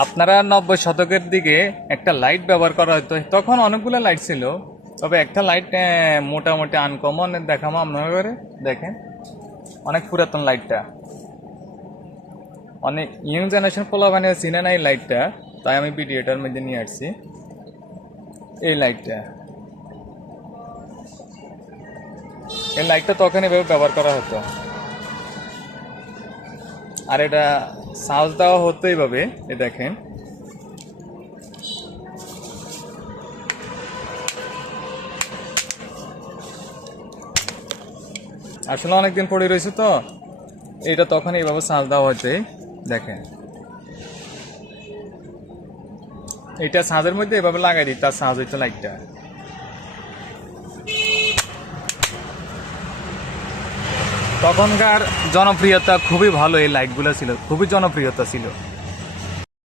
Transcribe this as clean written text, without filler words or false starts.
আপনারা 90 শতকের দিকে একটা লাইট ব্যবহার করা হতো, তখন অনেকগুলো লাইট ছিল, তবে একটা লাইট মোটামুটি আনকমন দেখাবো আপনার করে। দেখেন অনেক পুরাতন লাইটটা, অনেক ইয়ং জেনারেশন পোলাপানে চিনে না এই লাইটটা, তাই আমি ভিডিওটার মধ্যে নিয়ে আসছি। এই লাইটটা তখন এভাবে ব্যবহার করা হতো, আর এটা চার্জ দেওয়া হতো এইভাবে। এ দেখেন আসলে অনেকদিন পড়ে রয়েছে তো, এটা তখন এইভাবে চার্জ দেওয়া হচ্ছে। দেখেন এটা চার্জের মধ্যে এভাবে লাগাই দিই, তার চার্জ হইতো লাইটটা। তখনকার জনপ্রিয়তা খুবই ভালো, এই লাইটগুলো ছিল খুবই জনপ্রিয়তা ছিল।